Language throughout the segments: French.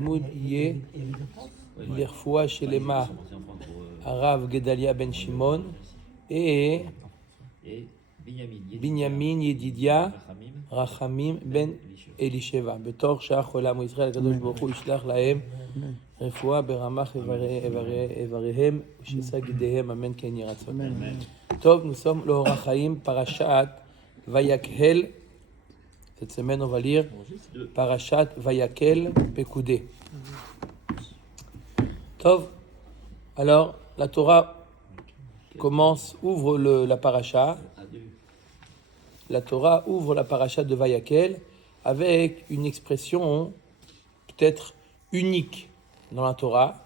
Moud Yé, l'Irfoua Shelema, Arav Gedalia Ben Shimon et Binyamin Yedidia, Rachamim Ben Elisheva. Betor Shach Olam Israël, Kadosh Baruch Hu Yishlach Lahem, Refoua Beramach Evarehem, Shesa Gidehem, Amen Ken Yiratzon. Tov, nous sommes le Horachaim, Parashat Vayakhel. Cette semaine, on va lire Parashat Vayakhel Pekudé. Tov. Alors, la Torah ouvre la parasha. La Torah ouvre la parasha de Vayakhel avec une expression peut-être unique dans la Torah.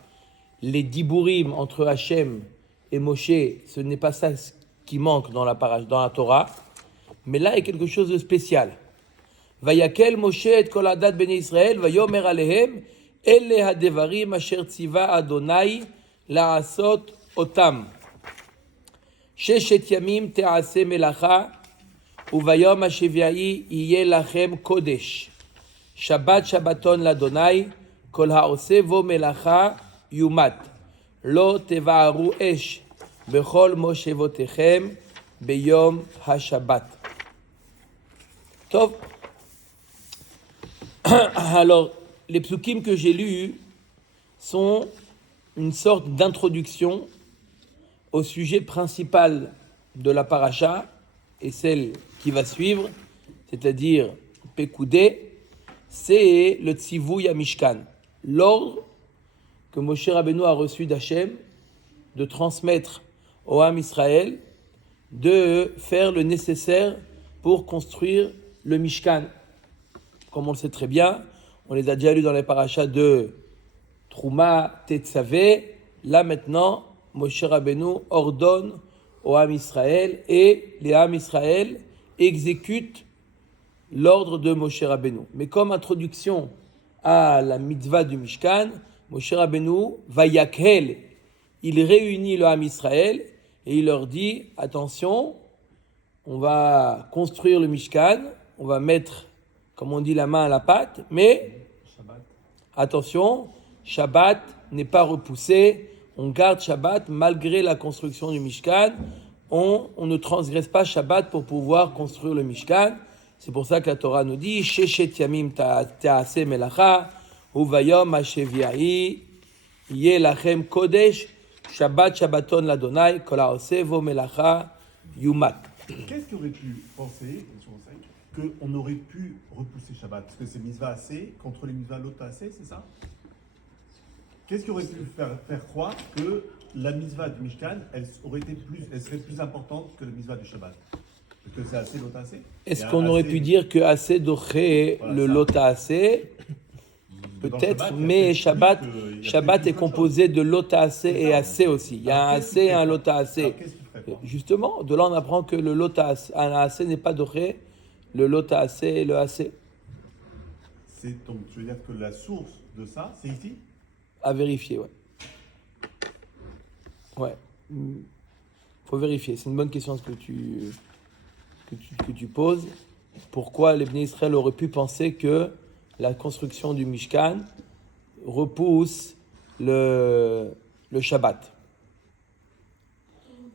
Les diburim entre Hachem et Moshe, ce n'est pas ça qui manque dans la Torah, mais là, il y a quelque chose de spécial. Vayakhel Moshe et kol adat bnei Israël, vayomer alehem, ele hadevarim asher tziva Adonai la'asot otam. Sheshet yamim te'aseh melacha, uvayom hasheviai yeh lachem kodesh. Shabbat shabbaton l'Adonai, kol ha'oseh vo melacha yumat. Lo teva'aru esh, bechol moshevotechem, beyom hashabbat. Tov. Alors, les psukim que j'ai lus sont une sorte d'introduction au sujet principal de la paracha et celle qui va suivre, c'est-à-dire Pekudé, c'est le Tzivouy Mishkan, l'ordre que Moshe Rabbeinu a reçu d'Hachem de transmettre au Ham Israël, de faire le nécessaire pour construire le Mishkan. Comme on le sait très bien, on les a déjà lus dans les parachas de Trouma, Tetzavé. Là maintenant, Moshe Rabbeinu ordonne au Ham Israël et les Ham Israël exécutent l'ordre de Moshe Rabbeinu. Mais comme introduction à la mitzvah du Mishkan, Moshe Rabbeinu Vayakhel, il réunit le Ham Israël et il leur dit, attention, on va construire le Mishkan, on va mettre, comme on dit, la main à la pâte, mais attention, Shabbat n'est pas repoussé, on garde Shabbat malgré la construction du Mishkan, on ne transgresse pas Shabbat pour pouvoir construire le Mishkan. C'est pour ça que la Torah nous dit, Sheshet yamim te'aseh melacha, uvayom hasheviai yeh lachem kodesh, Shabbat shabbaton l'Adonai, kol ha'oseh vo melacha yumat. Qu'est-ce qui aurait pu penser qu'on aurait pu repousser Shabbat? Parce que c'est mitzvah assez contre les mitzvah lota assez, c'est ça? Qu'est-ce qui aurait pu faire croire que la mitzvah du Mishkan, elle serait plus importante que la mitzvah du Shabbat? Parce que c'est assez lota assez. Est-ce qu'on aurait pu dire que assez doché le lota assez? Peut-être, mais Shabbat est composé de lota assez et assez aussi. Il y a un assez et un lota assez. Justement, de là on apprend que le lota assez n'est pas doré, le lota assez et le assez. Donc, tu veux dire que la source de ça, c'est ici? À vérifier, ouais. Ouais. Faut vérifier. C'est une bonne question ce que tu poses. Pourquoi les Bnei Israël auraient pu penser que la construction du Mishkan repousse le Shabbat?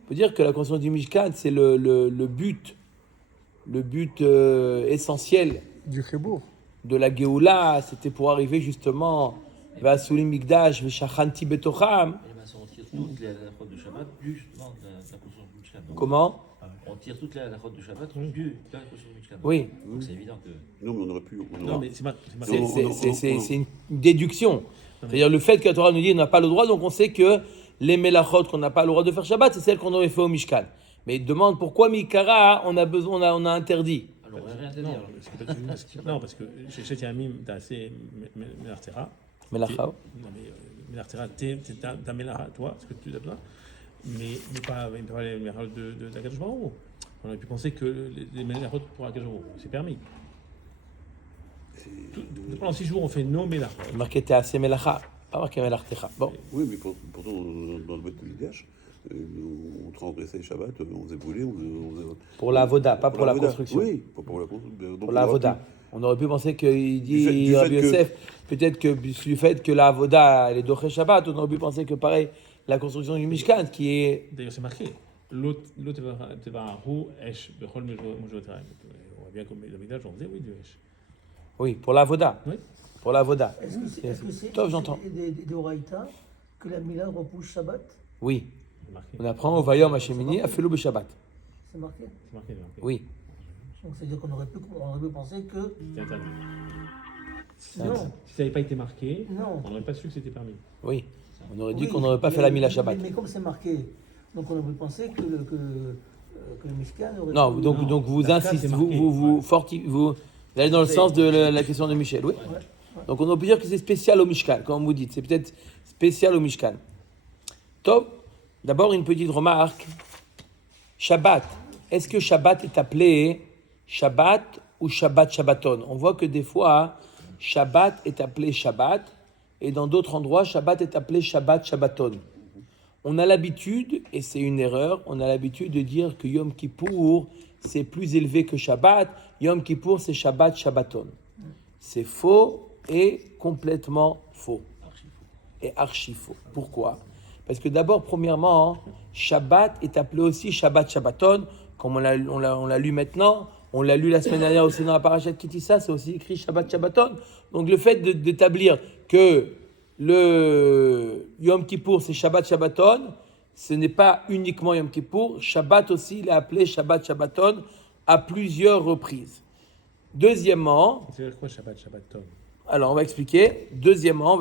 On peut dire que la construction du Mishkan, c'est le but essentiel du Chibour, de la Géoula. C'était pour arriver justement vers Sulim Mikdash, Veshachanti Betocham. On tire toutes les halachot de Shabbat justement de la construction du Mishkan. Comment? On tire toutes les halachot de Shabbat de la construction du Mishkan. Oui. Donc c'est évident que... Non, mais on aurait pu... Non, mais c'est une déduction. C'est-à-dire le fait que la Torah nous dit qu'on n'a pas le droit, donc on sait que les melachot qu'on n'a pas le droit de faire Shabbat, c'est celles qu'on aurait fait au Mishkan. Mais il demande pourquoi Mikara on a interdit. Alors, on n'a rien interdit. Non, parce que chez Yamim, tu as assez Melartera. Melacha. Non, mais Melartera, tu as Melacha, toi, ce que tu as besoin, mais pas les Melachot de Akadosh Baruch Hu. On aurait pu penser que les Melachot pour Akadosh Baruch Hu, c'est permis. Pendant 6 jours, on fait nos Melachot. Marqué t'es assez Melacha, pas marqué Melartecha. Bon. Oui, mais pourtant, dans le Beth Mikdash, on transgressait Shabbat, on faisait brûler, on faisait... Pour la Avoda, pas pour la construction. Oui, pour la construction. Pour la Avoda. On aurait pu penser qu'il dit, Du fait Rabbi que- Yosef, peut-être que du fait que la Avoda, elle est Doché Shabbat, on aurait pu penser que pareil, la construction du Mishkan, qui est. D'ailleurs, c'est marqué. L'autre Tevarahu, Esh, Bechol Mujotaraim. On voit bien comme les Amidash, on disait oui, du Esh. Oui, pour la Avoda. Oui. Pour la Avoda. Est-ce que c'est Toi, j'entends. des Oraïta que la Mila repousse Shabbat? Oui. C'est marqué. On apprend au Vayom Hashemini, Afelu Shabbat. C'est marqué? C'est marqué. Oui. Donc c'est-à-dire qu'on aurait pu penser que. C'est interdit. Non, Si ça n'avait pas été marqué, non. on n'aurait pas su que c'était permis. Oui. On aurait dit Oui, qu'on n'aurait pas fait la Mila Shabbat. Mais comme c'est marqué, donc on aurait pensé que le Mishkan aurait. Non, pu- donc vous La carte, insistez, c'est vous, marqué. vous allez dans le sens de la question de Michel, oui. Donc on peut dire que c'est spécial au Mishkan, comme vous dites. C'est peut-être spécial au Mishkan. Top. D'abord une petite remarque. Shabbat. Est-ce que Shabbat est appelé Shabbat ou Shabbat Shabbaton? On voit que des fois, Shabbat est appelé Shabbat et dans d'autres endroits, Shabbat est appelé Shabbat Shabbaton. On a l'habitude, et c'est une erreur, on a l'habitude de dire que Yom Kippour, c'est plus élevé que Shabbat. Yom Kippour, c'est Shabbat Shabbaton. C'est faux et complètement faux. Et archi faux. Pourquoi? Parce que d'abord, premièrement, Shabbat est appelé aussi Shabbat Shabbaton, comme on l'a lu maintenant. On l'a lu la semaine dernière aussi dans la parashat Kitissa, c'est aussi écrit Shabbat Shabbaton. Donc le fait d'établir que le Yom Kippour c'est Shabbat Shabbaton, ce n'est pas uniquement Yom Kippour. Shabbat aussi, il est appelé Shabbat Shabbaton à plusieurs reprises. Deuxièmement, C'est quoi Shabbat, Shabbaton? alors on va expliquer. Deuxièmement,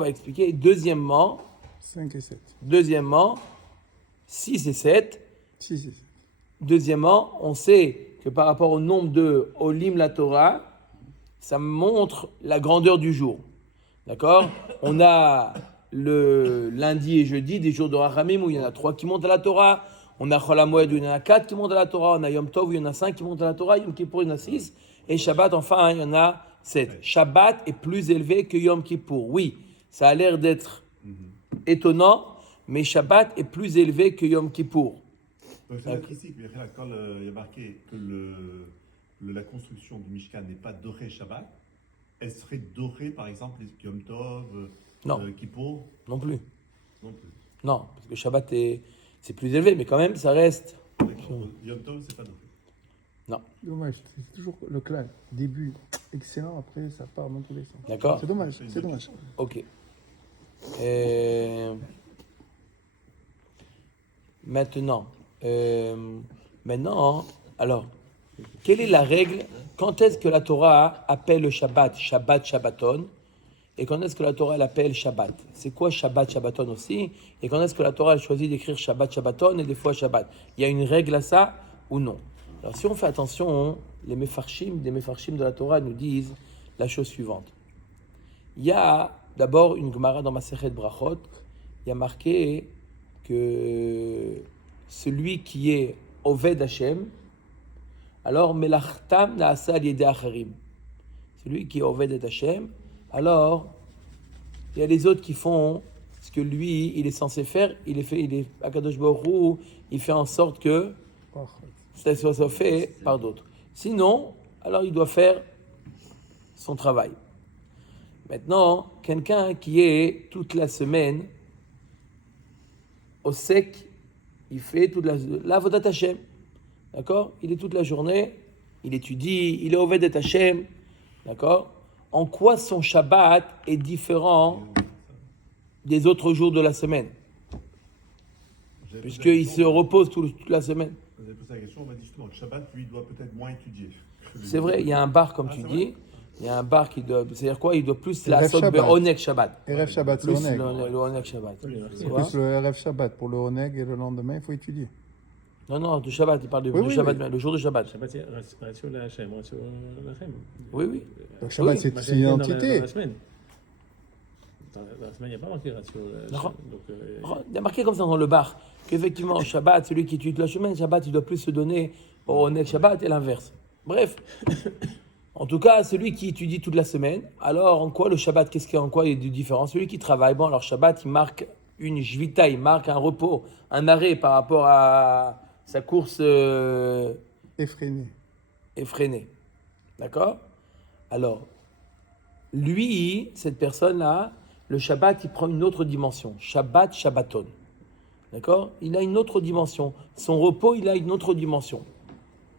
5 et 7. 6 et 7. 6 et 7. Deuxièmement, on sait que par rapport au nombre de Olim la Torah, ça montre la grandeur du jour. D'accord? On a le lundi et jeudi, des jours de Rachamim, où il y en a 3 qui montent à la Torah. On a Chol HaMoed où il y en a 4 qui montent à la Torah. On a Yom Tov où il y en a 5 qui montent à la Torah. Yom Kippour, il y en a 6. Et Shabbat, enfin, il y en a 7. Shabbat est plus élevé que Yom Kippour. Oui, ça a l'air d'être étonnant, mais Shabbat est plus élevé que Yom Kippour. Donc c'est ici que quand il y a marqué que la construction du Mishkan n'est pas dorée Shabbat, elle serait dorée par exemple les Yom Tov, Non. Kippour Non plus. non plus. Non, parce que Shabbat c'est plus élevé, mais quand même, ça reste. D'accord. Yom Tov c'est pas doré. Dommage, c'est toujours le clan. Début excellent, après ça part dans tous les sens. D'accord? C'est dommage, c'est dommage. Ok. Maintenant, alors, quelle est la règle? Quand est-ce que la Torah appelle le Shabbat Shabbat Shabbaton? Et quand est-ce que la Torah l'appelle Shabbat? C'est quoi Shabbat Shabbaton aussi? Et quand est-ce que la Torah a choisi d'écrire Shabbat Shabbaton et des fois Shabbat? Il y a une règle à ça ou non? Alors si on fait attention, les Mefarshim, des Mefarshim de la Torah nous disent la chose suivante. Il y a d'abord une Gemara dans Masechet Brachot, il y a marqué que celui qui est Oved Hashem, alors Melachtam Naasa Al-Yedei Acharim. Celui qui est Oved et Hashem, alors il y a les autres qui font ce que lui, il est censé faire, il est Akadosh Baruch Hu, il fait en sorte que ça soit fait par d'autres. Sinon, alors il doit faire son travail. Maintenant, quelqu'un qui est toute la semaine au sec, il fait toute la Avodat Hashem. D'accord? Il est toute la journée, il étudie, il est Oved et Hashem. D'accord? En quoi son Shabbat est différent des autres jours de la semaine? Puisqu'il se repose toute la semaine. Vous avez posé la question, on m'a dit justement que Shabbat, lui, doit peut-être moins étudier. C'est vrai, il y a un bar, comme tu c'est dis. vrai. Il y a un bar qui doit. C'est-à-dire quoi? Il doit plus Le la Rev sot Shabbat. Onek Shabbat. RF Shabbat, c'est Plus Oneg. le Onek Shabbat. Tu vois? Plus le RF Shabbat. Pour le Oneg et le lendemain, il faut étudier. Non, du Shabbat, il parle du Oui, Shabbat, oui. le jour de Shabbat. Shabbat, c'est ratio la Hachem, ratio l'Hachem. Oui, oui. Le Shabbat, Oui, c'est une identité. Dans la semaine. Dans la semaine, il n'y a pas marqué ratio la Non. Hachem. Donc, Il y a marqué comme ça dans le bar qu'effectivement, Shabbat, celui qui étudie toute la semaine, Shabbat, il doit plus se donner au Onek Shabbat et l'inverse. Bref. En tout cas, celui qui étudie toute la semaine, alors en quoi le Shabbat, en quoi il y a du différent? Celui qui travaille, bon, alors Shabbat, il marque une jvita, il marque un repos, un arrêt par rapport à sa course Effréné. effrénée. D'accord? Alors, lui, cette personne-là, le Shabbat, il prend une autre dimension. Shabbat, Shabbaton. D'accord? Il a une autre dimension. Son repos, il a une autre dimension.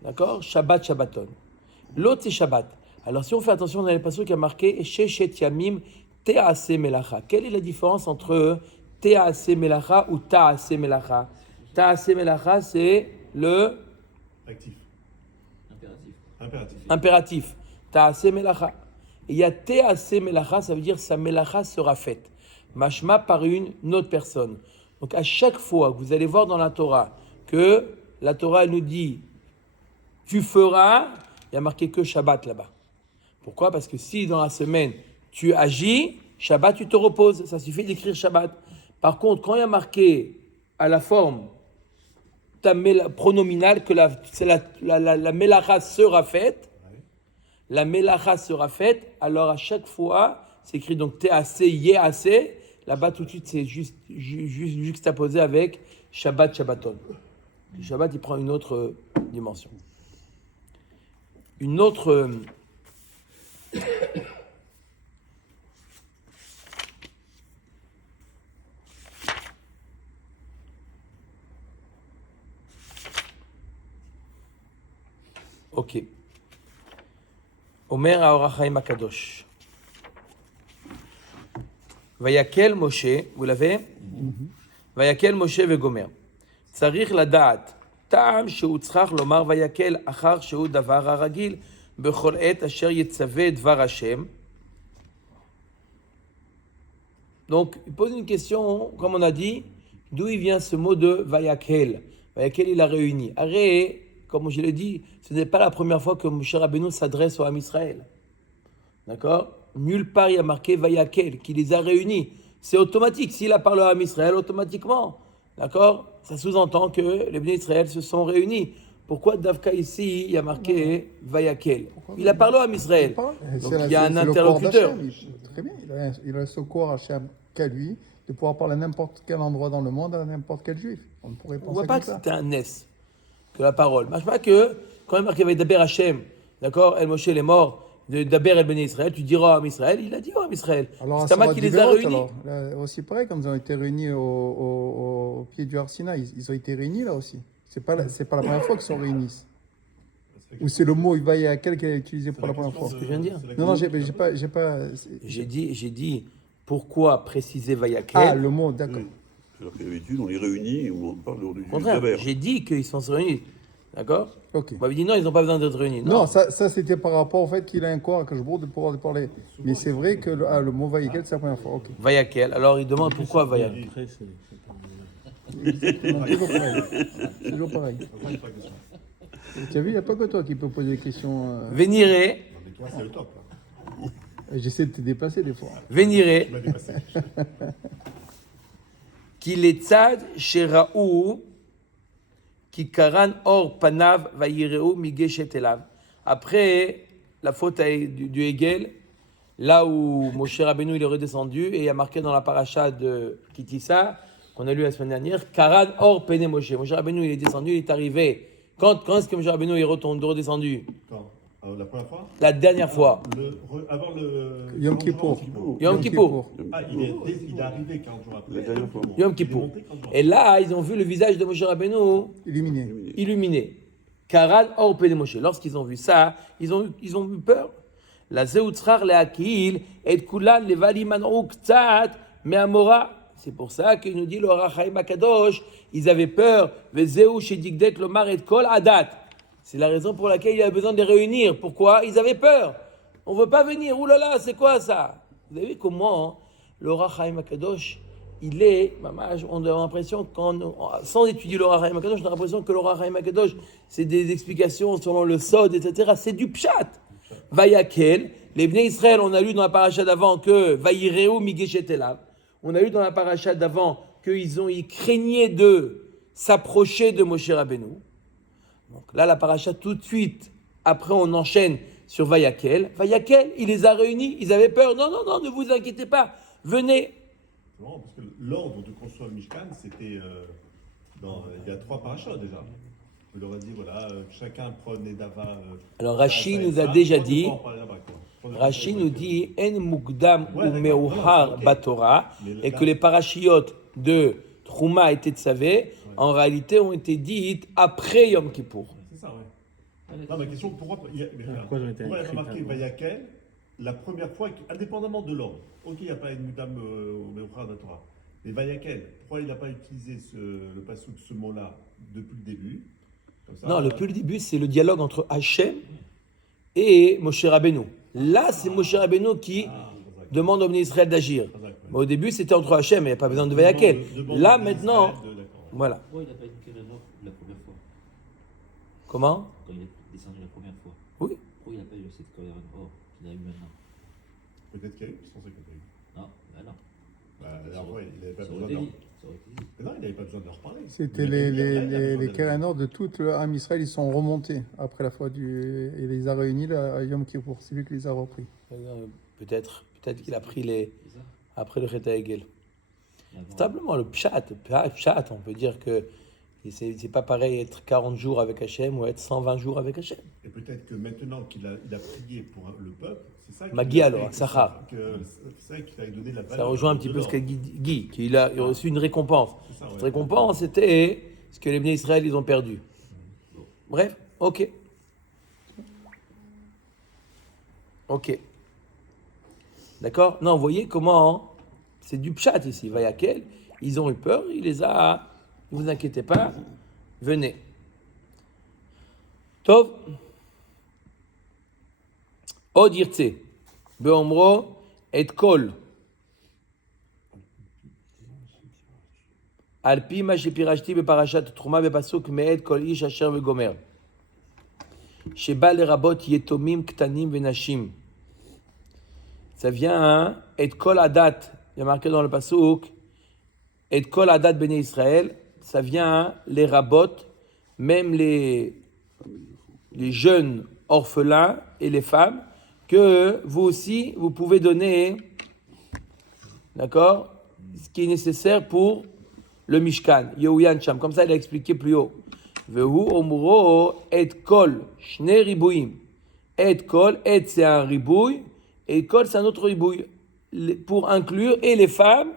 D'accord? Shabbat, Shabbaton. L'autre, c'est Shabbat. Alors, si on fait attention, on a les passages qui a marqué Sheshet Yamim Te'ase Melacha. Quelle est la différence entre Te'ase Melacha ou Ta'ase Melacha? Ta'ase Melacha, c'est le Actif. Impératif. Impératif. impératif. Ta'ase Melacha. Et il y a Te'ase Melacha, ça veut dire sa Melacha sera faite. Mashma par une autre personne. Donc à chaque fois que vous allez voir dans la Torah que la Torah elle nous dit tu feras, il y a marqué que Shabbat là-bas. Pourquoi? Parce que si dans la semaine tu agis, Shabbat tu te reposes. Ça suffit d'écrire Shabbat. Par contre, quand il y a marqué à la forme pronominale que la Melacha sera faite, la Melacha sera faite, alors à chaque fois, c'est écrit donc T-A-C, Yé-A-C, là-bas tout de suite c'est juste juxtaposé avec Shabbat, Shabbaton. Le Shabbat, il prend une autre dimension. Une autre... Ok. Omer Haor HaChaim Akadosh. Vayakel Moshe, vous l'avez? Vayakel Moshe vegomer. Tzarich לדעת, טעם שהוא צריך לומר ויקל אחר שהוא דבר הרגיל בכל עת אשר יצווה דבר השם. Donc, il pose une question, comme on a dit, d'où il vient ce mot de Vayakel? Vayakel, il a réuni. Arrête, comme je l'ai dit, ce n'est pas la première fois que Moshe Rabbeinu s'adresse au Ham Israël. D'accord? Nulle part il y a marqué Vayakel, qui les a réunis. C'est automatique. S'il a parlé au Ham Israël, automatiquement. D'accord? Ça sous-entend que les bénis d'Israël se sont réunis. Pourquoi Davka ici, il y a marqué Vayakel? Il a parlé au Ham Israël. Donc il y a un interlocuteur. Très bien, il a ce corps Hachem qu'à lui de pouvoir parler à n'importe quel endroit dans le monde, à n'importe quel juif. On ne pourrait On ne penser voit pas comme que ça. c'était un Nes, que la parole. Je ne pas que quand il y a marqué Daber Hachem, d'accord, El Moshe est mort, de Daber El Béni Israël, tu diras au Ham Israël, il a dit au Ham Israël. Alors, C'est Tama qui les a réunis. alors. Là, aussi pareil, quand ils ont été réunis au pied du Arsina, ils ont été réunis là aussi. C'est pas la première fois qu'ils sont réunis. Ou c'est le mot Vayakel qui est utilisé pour la première fois. que je viens de dire. Non, j'ai pas. J'ai dit, pourquoi préciser Vayakel? Ah, le mot, d'accord. Alors que d'habitude, on les réunit et on parle du Au contraire, Daber. j'ai dit qu'ils sont réunis. D'accord? Ok. On m'avait dit non, ils n'ont pas besoin d'être réunis. Non, ça c'était par rapport au fait qu'il a un corps que je de pouvoir parler. Mais c'est vrai que le mot Vayakel, c'est la première fois. Ok. Vayakel. Alors il demande pourquoi Vayakel. Après, c'est pas- Exactement, toujours pareil. Toujours pareil. Tu as vu, il n'y a pas que toi qui peux poser des questions. Véniré, Mais toi, c'est le top. Là. J'essaie de te déplacer des fois. Véniré, Tu m'as dépassé. qui les tzad sheraou, qui karan or panav vayireu migeshet elav. Après la faute du Hegel, là où Moshe Rabbeinu il est redescendu, et il y a marqué dans la paracha de Kitissa, qu'on a lu la semaine dernière, karan or pene Moshe. Moshe Rabbeinu il est descendu, il est arrivé. Quand est-ce que Moshe Rabbeinu est redescendu? Attends, la première fois La dernière fois. Avant le. Yom Kippour. Yom Kippour. Ah, il est arrivé 40 jours après. La dernière fois. Yom Il est Kippour. monté 40 jours Et là, ils ont vu le visage de Moshe Rabbeinu Éliminé. illuminé. Karan or pene Moshe. Lorsqu'ils ont vu ça, ils ont eu peur. La zeutzrar leakil et kulan levali man'u ktsat me'amora. C'est pour ça qu'il nous dit le Or HaChaim Akadosh, ils avaient peur. Vezeu shedigdek lomar et kol adat. C'est la raison pour laquelle il a besoin de les réunir. Pourquoi? Ils avaient peur. On ne veut pas venir. Ouh là là, c'est quoi ça? Vous avez vu comment le Or HaChaim Akadosh, il est, on a l'impression, sans étudier le Or HaChaim Akadosh, on a l'impression que le Or HaChaim Akadosh, c'est des explications selon le Sod, etc. C'est du pshat. Vayakel, les Bnei Israël, on a lu dans la paracha d'avant que Vayireu migeshet elav. On a lu dans la paracha d'avant qu'ils craignaient de s'approcher de Moshe Rabbeinu. Donc là, la paracha tout de suite, après on enchaîne sur Vayakel. Vayakel, il les a réunis, ils avaient peur. Non, ne vous inquiétez pas, venez. C'est marrant parce que l'ordre de construire le Mishkan, c'était. Il y a 3 parachas déjà. On leur a dit, voilà, chacun prenait Dava. Alors Rashi nous a déjà dit, Rashi nous dit En mukdam Ouais, ou d'accord. meuhar Ok. batora, Mais et là- que les parachiotes de Trouma et Tetzavé, en réalité, ont été dites après Yom Kippour. C'est ça, ouais. Non, ma question, pourquoi il y a, mais regarde, Pourquoi ils ont été pourquoi il y a écrits pas marqué avant Vayakel la première fois, indépendamment de l'ordre? Ok, il n'y a pas une dame au Meuhar de la Torah. Mais Vayakel, pourquoi il n'a pas utilisé le passouk, ce mot-là, depuis le début? Comme ça, Non, depuis le début, c'est le dialogue entre Hachem et Moshe Rabbeinu. Là, c'est Moshe Rabbeinu qui demande au Bnei Israël d'agir. Mais au début, c'était entre Hachem, il n'y a pas besoin de Vayakel. Là, maintenant, voilà. Pourquoi il n'a pas éduqué le nôtre la première fois? Comment? Quand il est descendu la première fois? Oui. Pourquoi il n'a pas eu cette colère or qu'il a eu maintenant? Peut-être qu'il y a eu, je pensais qu'il y a eu. Non, ben non. Alors, ouais, il n'avait pas Ça besoin aurait de été leur... dit. Ça aurait été dit. Mais non, il n'avait pas besoin de leur parler. C'était Il avait- il avait les besoin de- Kéranor de tout le Ham Israël, ils sont remontés après la fois du. Et les a réunis là, à Yom Kippour. C'est lui qui les a repris. Peut-être qu'il a pris les C'est ça? après le Chet Hegel. Et avant- Simplement, le pshat, on peut dire que c'est pas pareil être 40 jours avec Hachem ou être 120 jours avec Hachem. Et peut-être que maintenant qu'il a, il a prié pour le peuple, c'est ça qui Magia, lui a alors, fait- Sachar. C'est ça qui lui a donné la valeur. Ça rejoint un petit de peu ce qu'a l'ordre. dit Guy, qu'il a reçu une récompense. C'est ça, ouais. Cette récompense, c'était ce que les Bnei Israël, ils ont perdu. Bref, ok. Ok. D'accord? Non, vous voyez comment c'est du pshat ici. Vayakel, ils ont eu peur, il les a. Ne vous inquiétez pas, venez. Tov. Od yirtze. Beomro et kol. על פי מה שפירשתי בפרשת תרומה בפסוק מאת כל איש אשר וגומר, שבא לרבות יתומים קטנים ונשים. Ça vient, et kol adat, il y a marqué dans le pasuk, et kol adat béné Israël, ça vient les rabot, même les jeunes orphelins et les femmes, que vous aussi, vous pouvez donner, d'accord, ce qui est nécessaire pour le Mishkan, Yehuyan Sham, comme ça il a expliqué plus haut. Vehu omuro et kol, shne ribouim. Et kol, et c'est un ribouille, et kol c'est un autre ribouille. Pour inclure et les femmes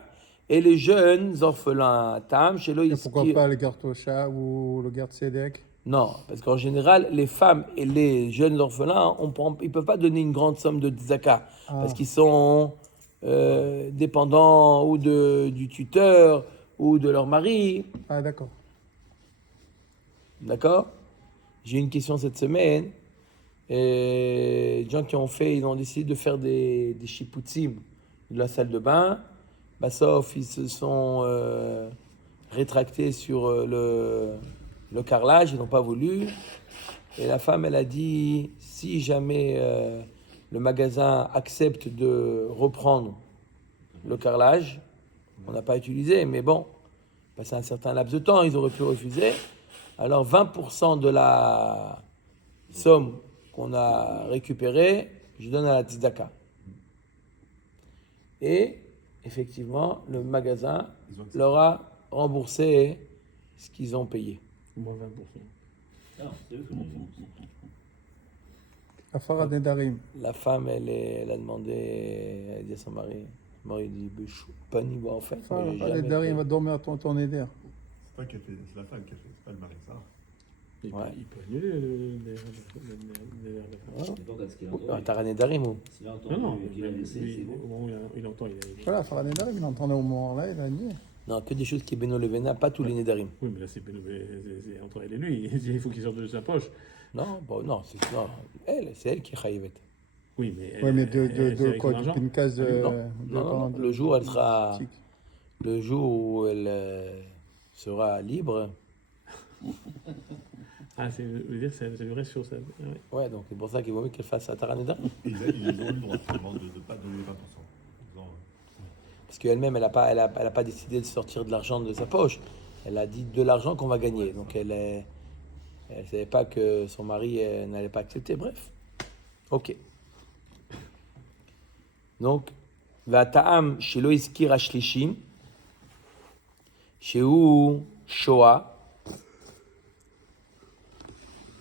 et les jeunes orphelins. Tam, chez Et pourquoi pas le Gartosha ou le Gart Sedek? Non, parce qu'en général, les femmes et les jeunes orphelins, ils ne peuvent pas donner une grande somme de tzaka, parce qu'ils sont dépendants ou du tuteur ou de leur mari. Ah, d'accord. D'accord? J'ai eu une question cette semaine. Et les gens qui ont fait, ils ont décidé de faire des shiputzim de la salle de bain. Bah, sauf ils se sont rétractés sur le carrelage, ils n'ont pas voulu. Et la femme, elle a dit, si jamais le magasin accepte de reprendre le carrelage, on n'a pas utilisé, mais bon, passé un certain laps de temps, ils auraient pu refuser. Alors 20% de la somme qu'on a récupérée, je donne à la tzedaka. Et effectivement, le magasin leur a remboursé ce qu'ils ont payé. Moins 20%. Non, c'est eux qui l'ont dit. La Farad Nedarim. La femme, elle a demandé, elle a dit à son mari, le mari dit, je suis pas niveau en fait. moi, j'ai Farad jamais Nedarim fait. va dormir à ton éder. C'est pas qui a fait, c'est la femme qui a fait, c'est pas le mari, ça. Il peut annuler les Donc, à ce qu'il a Oui, entendu. t'as rien d'arim ou S'il a Non, entendu non, qu'il a laissé, c'est bon. au moment où il entend, Voilà, Farad Nedarim, il entendait au moment-là, il a dit. Non, que des choses qui est Beno Levena, pas tous les Nedarim. Oui, mais là, c'est entre elle et lui. Il faut qu'il sorte de sa poche. Non, bon, non, c'est elle qui est chayivet. Oui, mais. Oui, mais elle- de c'est avec quoi? son Du argent. Pincas Non, le jour, elle sera. Le jour où elle sera libre. Ah, ça veut dire que ça lui reste sur ça. Ouais. Ouais, donc c'est pour ça qu'il vaut mieux qu'elle fasse Atara Nedarim. Et ils ont eu le droit finalement de ne pas donner les 20%. Ils ont- Parce qu'elle-même, elle a pas décidé de sortir de l'argent de sa poche. Elle a dit de l'argent qu'on va gagner. Donc elle savait pas que son mari n'allait pas accepter. Bref. Ok. Donc, Vata'am shelo iskir ashlishim, shehu Shoah.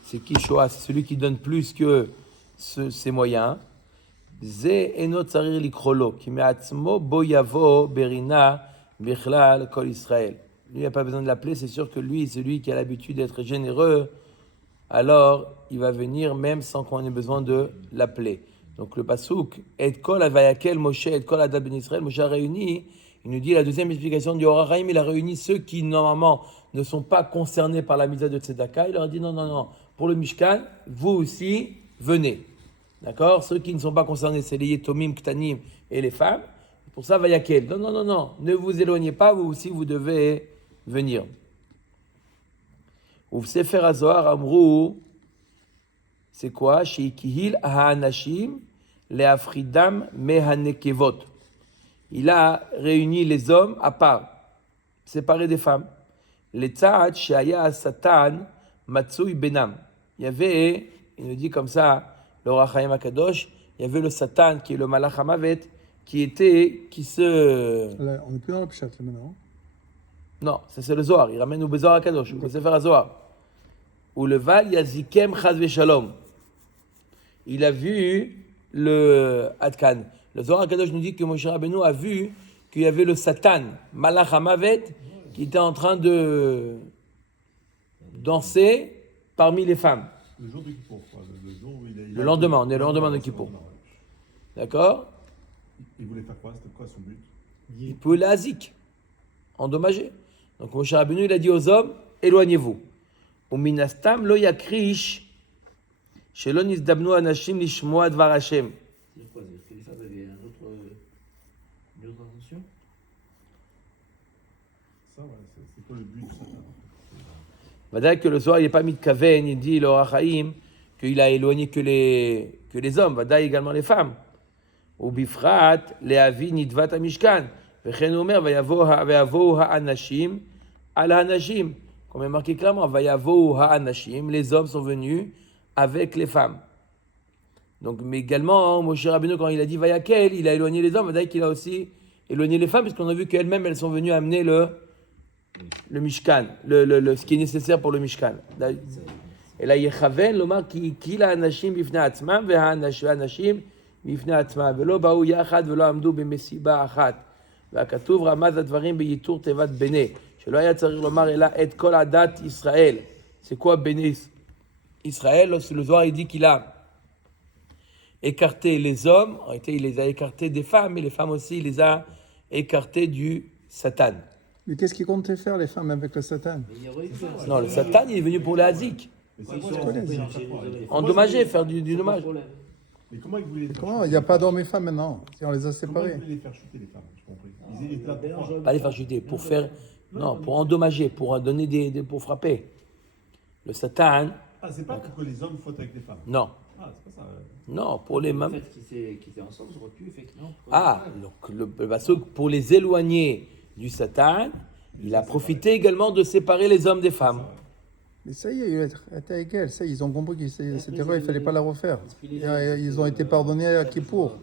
C'est qui Shoah? C'est celui qui donne plus que ses moyens. זה אינו צריך לקרוא לו, כי מעצמו בו יבוא ברינה בכלל כל ישראל. Lui, il n'y a pas besoin de l'appeler, c'est sûr que lui, c'est lui qui a l'habitude d'être généreux, alors il va venir même sans qu'on ait besoin de l'appeler. Donc le pasouk, et kol avayakel Moshe, et kol adad ben Israël, Moshe a réuni, il nous dit la deuxième explication du Or HaChaim, il a réuni ceux qui normalement ne sont pas concernés par la mitzvah de Tzedaka, il leur a dit non, pour le Mishkan, vous aussi, venez. D'accord? Ceux qui ne sont pas concernés, c'est les Yetomim, Ktanim et les femmes. Pour ça, Vayakel. Non, ne vous éloignez pas, vous aussi, vous devez venir. Ou Sefer HaZohar Amrou, c'est quoi? Sheikihil ha'anashim le'afridam mehanekevot. Il a réuni les hommes à part, séparés des femmes. Les tzad she'aya satan matsui benam. Il y avait, il nous dit comme ça, le Or HaChaim HaKadosh, il y avait le Satan qui est le Malach HaMavet, qui se... Là, on n'est plus dans le Pshat, là, maintenant. Non, ça c'est le Zohar, il ramène au Bezor HaKadosh, au Sefer HaZohar. Ou le Val Yazikem Chaz Veshalom. Il a vu le Adkan. Le Zohar HaKadosh nous dit que Moshe Rabbeinu a vu qu'il y avait le Satan, Malach HaMavet, qui était en train de danser parmi les femmes. Le jour de Kippour, quoi. Le jour où Le lendemain, on est le lendemain de Kippour. D'accord? Il voulait faire quoi? C'était quoi son but? Il peut l'azik, endommager. Donc Moshe Rabbeinu, il a dit aux hommes, éloignez-vous. Ou minastam lo yakrish, shelo nizdabnu anashim lishmoa dvar Hashem. C'est quoi? C'est que les femmes avaient une autre intention? Ça, ouais, c'est quoi le but de ça? Vadaï que le soir, il n'est pas mis de kaven, il dit le Or HaChaim, qu'il a éloigné que les hommes, Vadaï également les femmes. Ou bifrat, le'avi nidvat amishkan. Vechen omer, vayavo ha'anashim, al ha'anashim. Comme est marqué clairement, vayavo ha'anashim, les hommes sont venus avec les femmes. Donc, mais également, Moshe Rabbeinu, quand il a dit vayakel, il a éloigné les hommes, Vadaï qu'il a aussi éloigné les femmes, puisqu'on a vu qu'elles-mêmes, elles sont venues amener le Mishkan, ce qui est nécessaire pour le Mishkan. Et là, Yechaven, l'omar ki la anashim bifnei atzmam, והאנשים בפני עצמם, ולא באו יחד ולא עמדו במסיבה אחת. והכתוב רמז הדברים בייתור תיבת בני, שלא היה צריך לומר אלא את כל עדת ישראל. C'est quoi béné Israël? Lorsque le Zohar il dit qu'il a écarté les hommes, en réalité il les a écartés des femmes, et les femmes aussi il les a écartés du Satan. Mais qu'est-ce qu'ils comptaient faire, les femmes, avec le Satan? Mais il y aurait eu ça. Non, le Satan il est venu pour le Hazik. Mais Ouais, c'est ils sont quoi? mélangés, vous avez- Endommager, faire du dommage. Mais comment ils voulaient les faire Comment? Il n'y chuter? a pas d'hommes et femmes maintenant. Si on les a Comment séparés. ils voulaient les faire chuter, les femmes? J'ai compris. Ils étaient là pour quoi? Pas les faire chuter, pour faire, non, pour endommager, pour donner pour frapper. Le Satan, Ah, c'est pas pour que les hommes fautent avec les femmes. non, Ah, c'est pas ça. non, pour les Le mêmes. fait qu'ils étaient ensemble, ils auraient pu effectivement. Ah, donc le Bassouk, pour les éloigner du Satan, il a profité également de séparer les hommes des femmes. Mais ça y est, était égal. Ça, ils ont compris que cette erreur, il ne fallait pas la refaire. Ils ont été pardonnés à Kippour.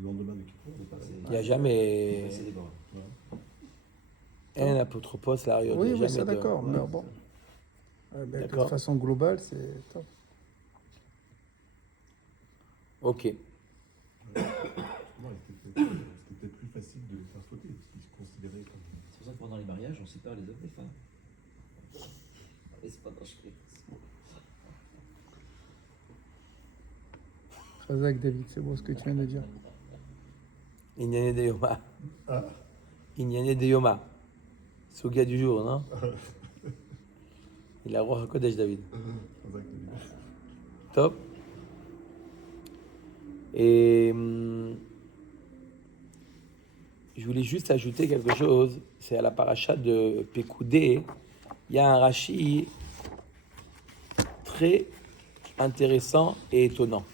Le lendemain de Kippour, on est passé. Il n'y a jamais C'est des bords. un apotropos, là, il n'y a Oui, jamais oui, ça de- d'accord. Mais bon. De D'accord. façon globale, c'est top. Ok. Ouais, c'était peut-être plus facile de les faire fauter, parce qu'ils se considéraient comme. C'est pour ça que pendant les mariages, on sépare les hommes des femmes. Et c'est pas dangereux. Chazak, David, c'est beau ce que tu viens de dire. Inyane de Yoma. Ah. Inyane de Yoma. Souga du jour, non? Il a roi Kodesh David. Top. Et je voulais juste ajouter quelque chose. C'est à la paracha de Pekoudé. Il y a un Rashi très intéressant et étonnant.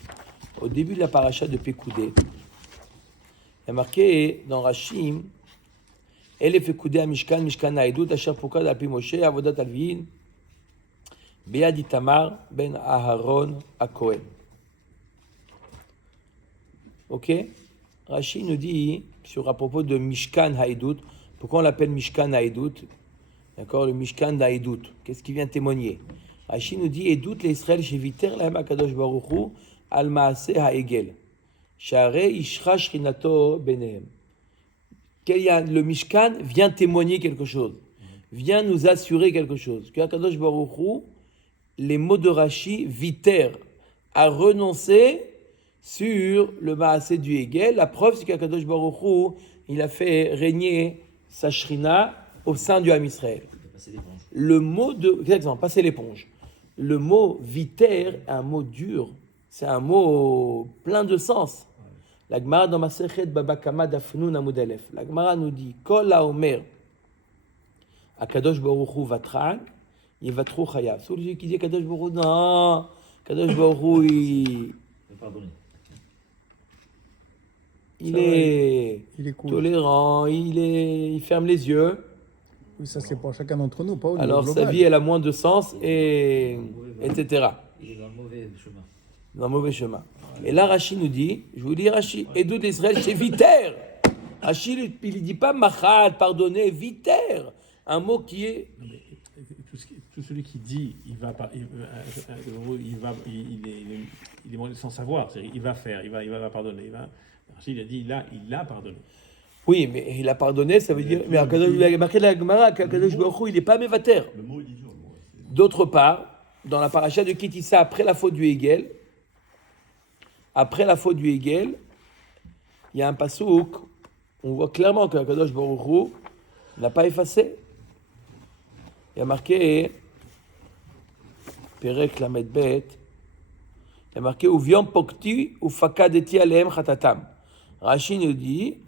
Au début de la paracha de Pekoudé, il y a marqué dans Rashi Ele Pekoudé à Mishkan, Mishkan Haïdout, Asher Pokad al Pi Moshe, Avodat Alviin, Be'ad Itamar, Ben Aharon, Akohen. Ok? Rashi nous dit, à propos de Mishkan Haïdout, pourquoi on l'appelle Mishkan Haïdout? D'accord? Le Mishkan Haïdout. Qu'est-ce qui vient témoigner? Rashi nous dit, Edout l'Israël, Sheviter lahem Akadosh Baruch Hu, al Maaseh Ha'egel. Sha'arei ishra shrinato benehem. Le Mishkan vient témoigner quelque chose, vient nous assurer quelque chose. Que Akadosh Baruch Hu, les mots de Rashi, viter, a renoncé sur le Maaseh du Hegel. La preuve, c'est qu'Akadosh Baruch Hu, il a fait régner sa shrina au sein du Ham Israël. Le mot de... Exactement, passer l'éponge. Le mot viter est un mot dur. C'est un mot plein de sens. La Gemara dans Masechet Baba Kama Dafnun Amud Aleph. La Gemara nous dit Kol haomer Akadosh Baruch Hu vatrag yevatru chayav. Celui qui dit Akadosh Baruch Hu, non, Akadosh Baruch Hu, il est cool. tolérant, il ferme les yeux. Oui, ça c'est pour chacun d'entre nous, pas au niveau Alors global. sa vie elle a moins de sens et etc. Il est dans le mauvais chemin. Dans le mauvais chemin. Et là, Rashi nous dit, je vous dis Rashi, Edout d'Israël, c'est viter. Rashi, il ne dit pas machal, pardonner, viter. Un mot qui est... Non, mais tout celui qui dit il va pas, il est sans savoir, c'est-à-dire, il va faire, il va pardonner, Rachid a dit il a pardonné. Oui, mais il a pardonné, ça veut dire... Mais il a marqué la Gemara qu'Akadosh Baruch Hu, il n'est pas mévater. Le mot, il est dur. D'autre part, dans la paracha de Kitissa, après la faute du Hegel, il y a un pasouk, on voit clairement que Akadosh Baruch Hu n'a pas effacé. Il y a marqué Perek Lamed Bet, il y a marqué Uviom Pokti Ufakadeti Alehem Chatatam. Rashi nous dit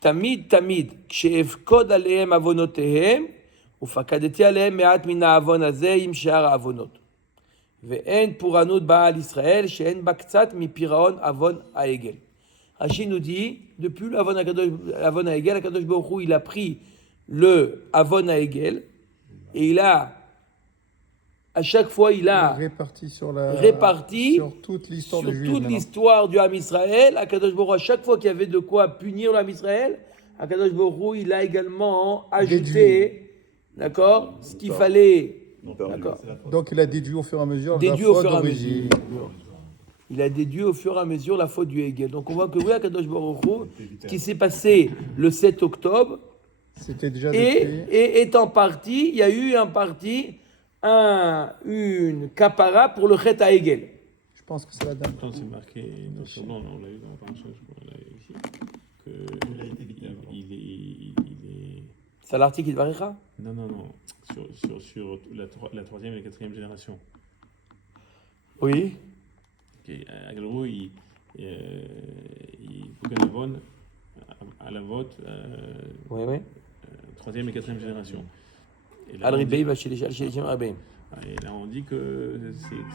Tamid Ksheefkod Alehem Avonotehem Ufakadeti Alehem Me'at Min Ha'avon Hazeh Im She'ar Ha'avonot. Ve'en Puranut Ba'al Israël She'en Baktsat Mi Piraon Avon Ha'egel. Rashi nous dit, depuis l'Avon Ha'egel, Akadosh Baruch Hu, il a pris le Avon Ha'egel et il a, à chaque fois, il a réparti sur toute l'histoire sur du toute l'histoire du Ham Israël. Akadosh Baruch Hu, à chaque fois qu'il y avait de quoi punir le Ham Israël, Akadosh Baruch Hu, il a également ajouté, d'accord, ce qu'il fallait. D'accord. Donc il a déduit au fur et à mesure Déduit la au faute fur et à d'origine. Il a déduit au fur et à mesure la faute du Hegel. Donc on voit que oui, Akadosh Baruch Hu, ce qui s'est passé le 7 octobre, C'était déjà décrit. et est en partie, il y a eu une capara pour le Chet à Hegel. Je pense que c'est la dame. Attends, c'est marqué, non, on l'a eu dans la paracha, on l'a eu ici, qu'il est... C'est l'article Idvarecha. Non, sur la troisième et la quatrième génération. Oui. À gros, il faut qu'elle abonne à la vote Oui. troisième et quatrième génération. Et là, Al-Ribei va chez les Rabbeim. et là, on dit que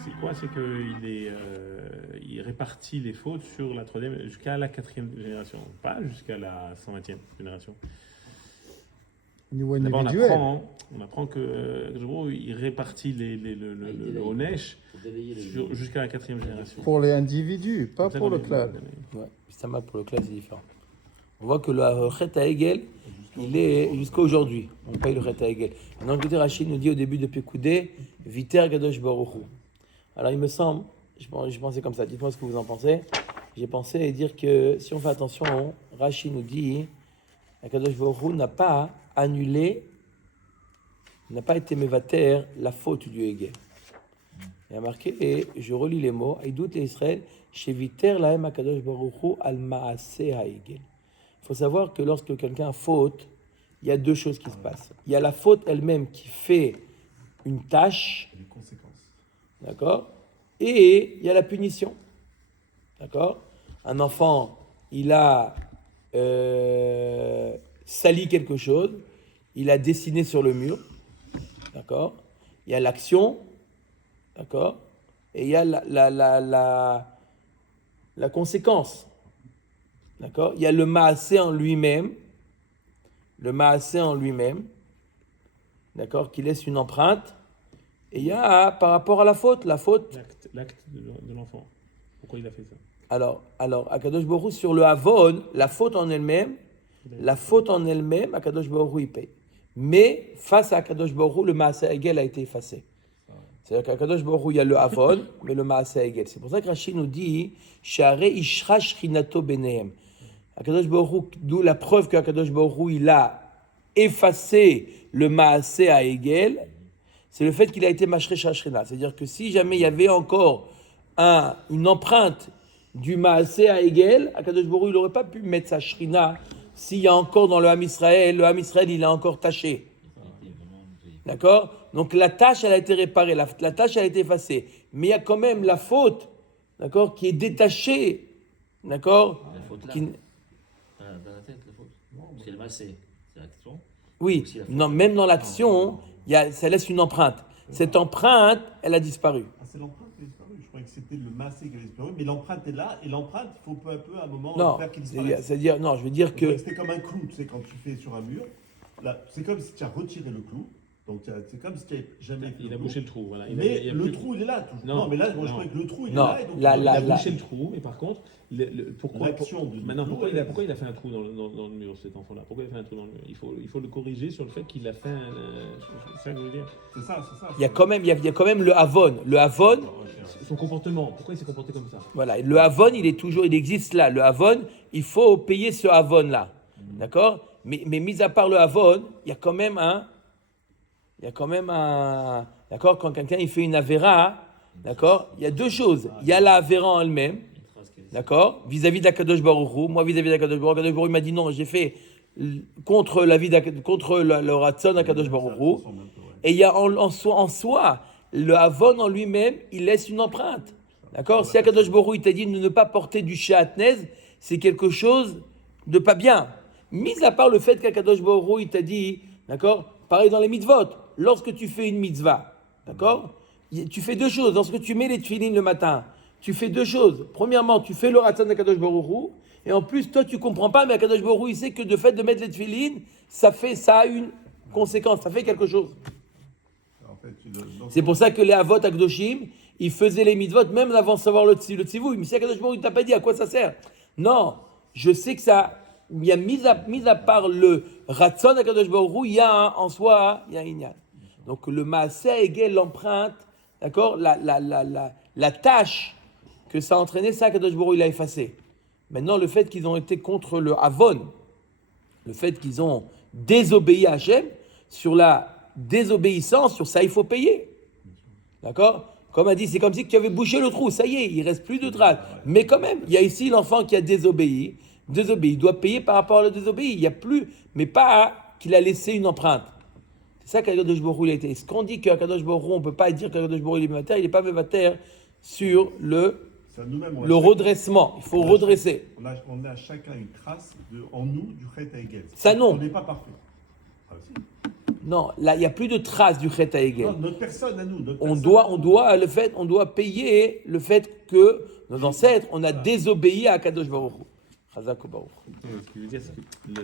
c'est quoi? C'est qu'il répartit les fautes sur la troisième jusqu'à la quatrième génération, pas jusqu'à la 120e génération. Au niveau D'abord, individuel. on apprend que gros, il répartit le Onesh jusqu'à la quatrième génération. Pour les individus, pas Comme ça pour qu'on le est- clan. Ouais, ça mal pour le classe, c'est différent. On voit que le Chet à Hegel, il est jusqu'à aujourd'hui. On paye le Chet à Hegel. Maintenant, écoutez, Rachid nous dit au début de Pekoudé, Viter Gadosh Baruch Hu. Alors, il me semble, je pensais comme ça, dites-moi ce que vous en pensez. J'ai pensé à dire que si on fait attention, Rachid nous dit, Gadosh Baruch Hu n'a pas annulé, n'a pas été mévater la faute du Hegel. Il y a marqué, et je relis les mots, Aïdout et Israël, chez Viter lahem Akadosh Baruch Hu al Maaseh Ha'egel. Il faut savoir que lorsque quelqu'un faute, il y a deux choses qui se passent. Il y a la faute elle-même qui fait une tâche, Les conséquences. d'accord, et il y a la punition, d'accord. Un enfant, il a sali quelque chose, il a dessiné sur le mur, d'accord. Il y a l'action, d'accord, et il y a la conséquence. D'accord? Il y a le maasé en lui-même, d'accord, qui laisse une empreinte, et il y a par rapport à la faute, L'acte de l'enfant. Pourquoi il a fait ça? alors, Akadosh Baruch Hu, sur le Havon, la faute en elle-même, Akadosh Baruch Hu, il paye. Mais, face à Akadosh Baruch Hu, le maasé Hegel a été effacé. C'est-à-dire qu'à Kadosh Baruch Hu, il y a le Avon, mais le Maaseh Egel. C'est pour ça que Rashi nous dit Share Ishra Shrinato Benehem. Kadosh Baruch Hu, d'où la preuve que Kadosh Baruch Hu, il a effacé le Maaseh à Egel, c'est le fait qu'il a été Mashre Shrina. C'est-à-dire que si jamais il y avait encore une empreinte du Maaseh à Egel, Kadosh Baruch Hu, il n'aurait pas pu mettre sa Shrina s'il y a encore dans le Ham Israël, il est encore taché. D'accord? Donc la tâche, elle a été réparée, la tâche, elle a été effacée. Mais il y a quand même la faute, d'accord, qui est détachée, d'accord? La faute là. Qui- Dans la tête, la faute. Parce que le massé, c'est l'action. Oui, Aussi la faute. non, même dans l'action, ça laisse une empreinte. Cette empreinte, elle a disparu. Ah, c'est l'empreinte qui a disparu. Je croyais que c'était le massé qui avait disparu, mais l'empreinte est là, et l'empreinte, il faut peu à peu, à un moment, Non, faire qu'il disparaisse. c'est-à-dire, non, je veux dire Je croyais que C'était comme un clou, tu sais, quand tu fais sur un mur. Là, c'est comme si tu as retiré le clou. Donc, c'est comme si tu n'avais jamais fait Il le a clou. bouché le trou. Voilà. Mais Il y a le plus- trou, il est là. Toujours. Non, Non, mais là, moi, je non. croyais que le trou, il Non, est là. Et donc, là, Il là, a là. bouché le trou, mais par contre, pourquoi L'action du maintenant, trou, pourquoi elle- pourquoi il a fait un trou dans le mur, cet enfant-là? Pourquoi il a fait un trou dans le mur? Il faut le corriger sur le fait qu'il a fait c'est ça que je veux dire. C'est ça, c'est ça. il y a quand même, il y a quand même le Avon. Le Avon, Son comportement, pourquoi il s'est comporté comme ça? voilà, le Avon, il existe là. Le Avon, il faut payer ce Avon là, d'accord? Mais mis à part le Avon, il y a quand même un, d'accord? Quand quelqu'un il fait une Avera, d'accord? Il y a deux choses. Il y a la Avera en elle-même. D'accord? Vis-à-vis d'Akadosh Baruch Hu. Moi, vis-à-vis d'Akadosh Baruch Hu, Akadosh Baruch Hu m'a dit non, j'ai fait contre le Ratzon d'Akadosh Baruch Hu. Et il y a en soi, le Havon en lui-même, il laisse une empreinte. D'accord? Si Akadosh Baruch Hu il t'a dit de ne pas porter du Shehatnez, c'est quelque chose de pas bien. Mis à part le fait qu'Akadosh Baruch Hu il t'a dit, d'accord? Pareil dans les mitzvot. Lorsque tu fais une mitzvah, d'accord? Tu fais deux choses. Lorsque tu mets les tefilines le matin, tu fais deux choses. Premièrement, tu fais le Ratzon d'Akadosh Baruch Hu, et en plus, toi, tu comprends pas, mais Akadosh Baruch Hu, il sait que de fait de mettre les tefilines, ça a une conséquence, ça fait quelque chose. En fait, C'est pour ça que les Avot Akdoshim, ils faisaient les mitzvot même avant de savoir le tzivouï. Mais si Akadosh Baruch Hu ne t'a pas dit à quoi ça sert. Non, je sais que ça, il y a mis à part le Ratzon d'Akadosh Baruch Hu, il y a en soi, il y a un Inyan. Donc le Maaseh Egel, l'empreinte, d'accord, la tâche que ça a entraîné, ça Akadosh Baruch Hu il a effacé. Maintenant, le fait qu'ils ont été contre le Avon, le fait qu'ils ont désobéi à Hachem, sur la désobéissance, sur ça, il faut payer. D'accord? Comme a dit, c'est comme si tu avais bouché le trou, ça y est, il ne reste plus de traces. Mais quand même, il y a ici l'enfant qui a désobéi, il doit payer par rapport à le désobéi. Il n'y a plus, mais pas qu'il a laissé une empreinte. C'est ça qu'Akadosh Baruch Hu il a été. Ce qu'on dit qu'Akadosh Baruch Hu, on ne peut pas dire qu'Akadosh Baruch Hu il est mévater, il n'est pas mévater sur ça, nous-mêmes, on a le chacun- redressement. Il faut on a redresser. On a chacun une trace en nous du Chet Egel. Ça, non. On n'est pas parfait. Ah, si. Non, là, il n'y a plus de traces du Chet Egel. Non, notre personne à nous. On doit payer le fait que nos ancêtres, on a désobéi à Akadosh Baruch Hu. Chazak Baruch Hu. Ce qui veut dire, c'est que